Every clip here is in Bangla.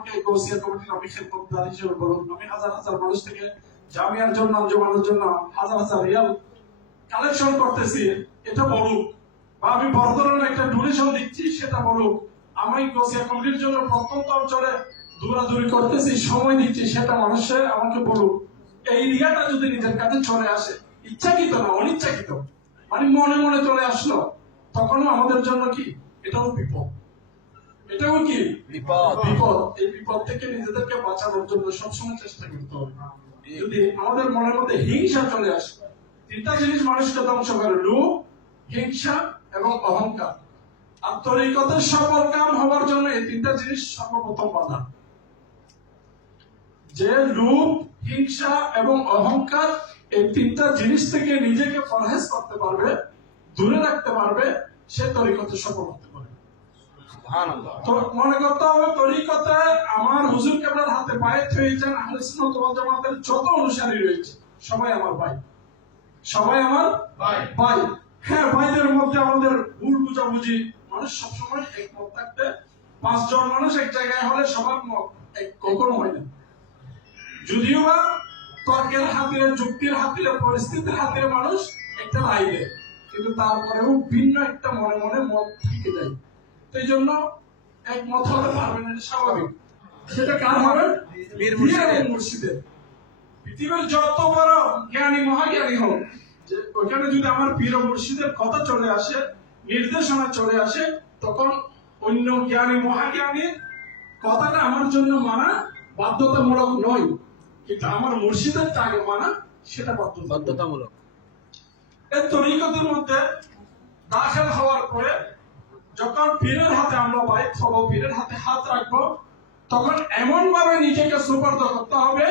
আমাকে গৌসিয়া কমিটির আমি খেদমতদার হিসেবে বলুন, আমি হাজার হাজার মানুষ থেকে জামিয়ার জন্য আঞ্জুমানের জন্য হাজার হাজার রিয়াল কালেকশন করতেছি, এটা বলুক, বা আমি বড় ধরনের একটা ডোনেশন দিচ্ছি সেটা বলুক, আমি গৌসিয়া কমিটির জন্য প্রত্যন্ত অঞ্চলে দৌড়াদৌড়ি করতেছি, সময় দিচ্ছি, সেটা মানুষের আমাকে বলুক। এই রিয়াটা যদি নিজের কাছে চলে আসে, ইচ্ছাকৃত না অনিচ্ছাকৃত, মানে মনে মনে চলে আসলো, তখনও আমাদের জন্য কি এটাও বিপদ, এটাও কি বিপদ। এই বিপদ থেকে নিজেদেরকে বাঁচানোর জন্য সবসময় চেষ্টা করতে হবে। যদি আমাদের মনের মধ্যে হিংসা চলে আসে, তিনটা জিনিস মানুষকে ধ্বংস করে: লোভ, হিংসা এবং অহংকার। আর তরিকতের সফল কাম হওয়ার জন্য এই তিনটা জিনিস সর্বপ্রথম বাধা। যে লোভ, হিংসা এবং অহংকার, এই তিনটা জিনিস থেকে নিজেকে পরহেজ করতে পারবে, দূরে রাখতে পারবে, সে তরিকতে সফল হতে পারবে। তো মনে করতে হবে তরিকতে আমার হুজুর কেবলার হাতে বায়াত হয়েছেন আহলে সুন্নাত ওয়াল জামাতের যত অনুসারী রয়েছে, সবাই আমার ভাই, সবাই আমার ভাই। হ্যাঁ, ভাইদের মধ্যে আমাদের ভুল বুঝাবুঝি, মানুষ সবসময় একমত থাকতে, 5 জন মানুষ এক জায়গায় হলে সবার মত এক কখনো হয় না। যদিও বা তর্কের হাতিরে, যুক্তির হাতিরে, পরিস্থিতির হাতিরে মানুষ একটা রায় দেয়, কিন্তু তারপরেও ভিন্ন একটা মনে মনে মত থেকে যায়। এই জন্য একমত হতে পারবেন, এটা স্বাভাবিক। সেটা কার হবে? পীর মুর্শিদের। পৃথিবীর যত বড় জ্ঞানী মহাজ্ঞানী হোক, যে ওখানে যদি আমার পীর মুর্শিদের কথা চলে আসে, নির্দেশনা চলে আসে, তখন অন্য জ্ঞানী মহাজ্ঞানীর কথাটা আমার জন্য মানা বাধ্যতামূলক নয়, কিন্তু আমার মুর্শিদের আগে মানা সেটা বাধ্যতামূলক। এই তরিকতের মধ্যে দাখিল হওয়ার পরে যখন পীরের হাতে আমরা বাইত হবো, পীরের হাতে হাত রাখবো, তখন এমন ভাবে নিজেকে সুপারদ করতে হবে,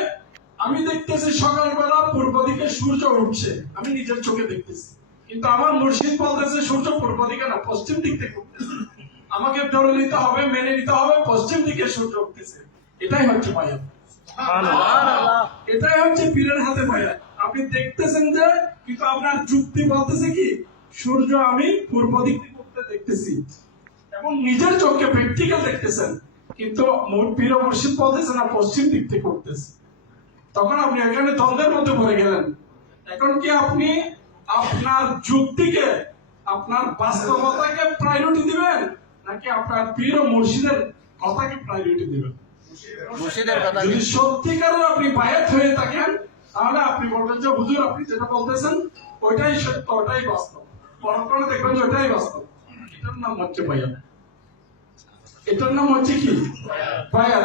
আমি দেখতেছি সকালবেলা পূর্ব দিকে সূর্য উঠছে, আমি নিজের চোখে দেখতেছি, কিন্তু আমার মুর্শিদ বলতেছে সূর্য পূর্ব দিকে না, পশ্চিম দিক থেকে উঠতেছে। আমাকে ধরে নিতে হবে, মেনে নিতে হবে, পশ্চিম দিকে সূর্য উঠতেছে। এটাই হচ্ছে বায়াত, এটাই হচ্ছে পীরের হাতে বায়াত। আপনি দেখতেছেন যে, কিন্তু আপনার যুক্তি বলতেছে কি সূর্য আমি পূর্ব দিক থেকে উঠতে দেখতেছি, এবং নিজের চোখে প্র্যাকটিক্যাল দেখতেছেন, কিন্তু পীর মুর্শিদ বলতেছে না পশ্চিম দিক থেকে উঠতেছে। তখন আপনি এখানে দ্বন্দ্বের মধ্যে পড়ে গেলেন। এখন কি আপনি আপনার যুক্তিকে, আপনার বাস্তবতাকে প্রায়োরিটি দিবেন, নাকি আপনার পীর মুর্শিদের কথাকে প্রায়োরিটি দিবেন? যদি সত্যিকারের আপনি বায়াত হয়ে থাকেন, তাহলে আপনি বলবেন যে হুজুর আপনি যেটা বলতেছেন ওইটাই সত্য, ওটাই বাস্তব। পরক্ষণে দেখবেন যে ওইটাই বাস্তব। এটার নাম হচ্ছে বায়াত, এটার নাম হচ্ছে কি বায়াত।